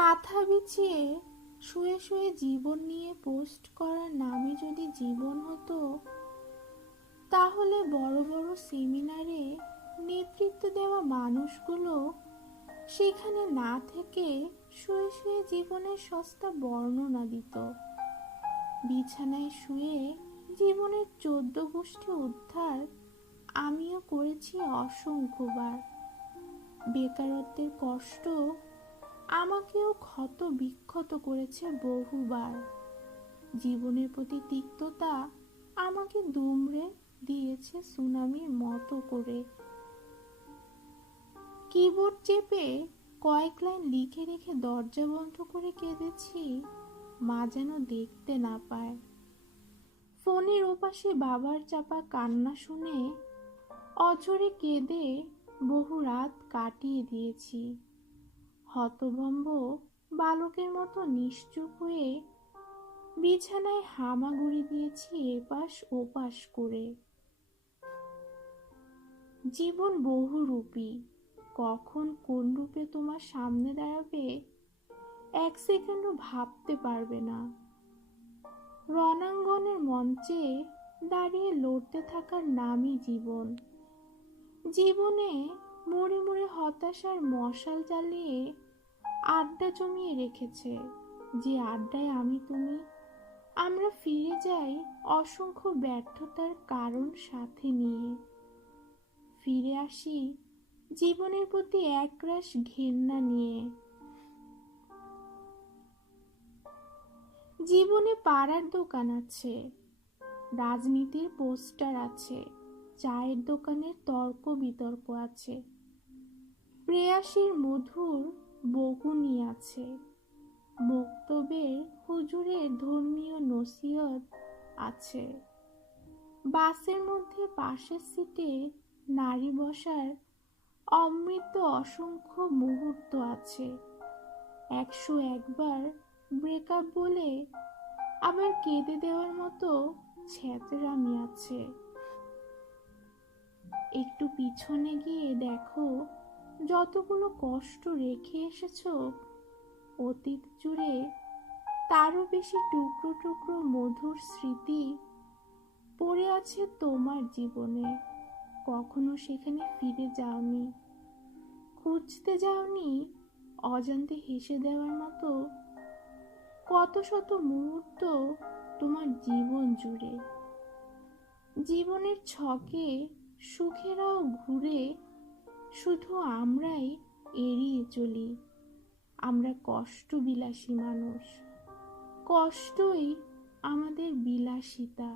কাঁথা বিছিয়ে শুয়ে শুয়ে জীবন নিয়ে পোস্ট করার নামে যদি জীবন হতো, তাহলে বড় বড় সেমিনারে নেতৃত্ব দেওয়া মানুষগুলো সেখানে না থেকে শুয়ে শুয়ে জীবনের সস্তা বর্ণনা দিত। বিছানায় শুয়ে জীবনের 14 গোষ্ঠী উদ্ধার আমিও করেছি অসংখ্যবার। বেকারত্বের কষ্ট আমাকেও ক্ষত বিক্ষত করেছে বহুবার। জীবনের প্রতি তিক্ততা আমাকে দুমড়ে দিয়েছে সুনামির মতো করে। কিবোর্ড চেপে কয়েক লাইন লিখে রেখে দরজা বন্ধ করে কেঁদেছি, মা যেন দেখতে না পায়। ফোনের ওপাশে বাবার চাপা কান্না শুনে অঝরে কেঁদে বহু রাত কাটিয়ে দিয়েছি। হতভম্ব বালকের মতো নিশ্চুপ হয়ে বিছানায় হামাগুড়ি দিয়েছি এপাশ ওপাশ করে। জীবন বহুরূপী, কখন কোন রূপে তোমার সামনে দাঁড়াবে এক সেকেন্ডও ভাবতে পারবে না। রণাঙ্গনের মঞ্চে দাঁড়িয়ে লড়তে থাকার নামই জীবন। জীবনে মোড়ে মোড়ে হতাশার মশাল জ্বালিয়ে আড্ডা জমিয়ে রেখেছে, যে আড্ডায় আমি তুমি আমরা ফিরে যাই অসংখ্য ব্যর্থতার কারণ সাথে নিয়ে। ফিরে আসি জীবনের প্রতি একরাশ ঘেন্না নিয়ে। জীবনে পাড়ার দোকান আছে, রাজনীতির পোস্টার আছে, চায়ের দোকানের তর্ক বিতর্ক আছে, প্রেয়াসীর মধুর বকুনি আছে, বক্তব্যের হুজুরের ধর্মীয় নসিহত আছে। বাসের মধ্যে পাশের সিটে নারী বসার অমৃত অসংখ্য মুহূর্ত আছে। 101 বার ব্রেকআপ বলে আবার কেঁদে দেওয়ার মতো ছ্যাঁচড়ামি আছে। একটু পিছনে গিয়ে দেখো, যতগুলো কষ্ট রেখে এসেছো অতীত জুড়ে, তারও বেশি টুকরো টুকরো মধুর স্মৃতি পড়ে আছে তোমার জীবনে। কখনো সেখানে ফিরে যাওনি, খুঁজতে যাওনি, অজান্তে হেসে দেওয়ার মতো কত শত মুহূর্ত তোমার জীবন জুড়ে। জীবনের ছকে সুখেরাও ঘুরে, শুধু আমরাই এড়িয়ে চলি। আমরা কষ্ট বিলাসী মানুষ, কষ্টই আমাদের বিলাসিতা।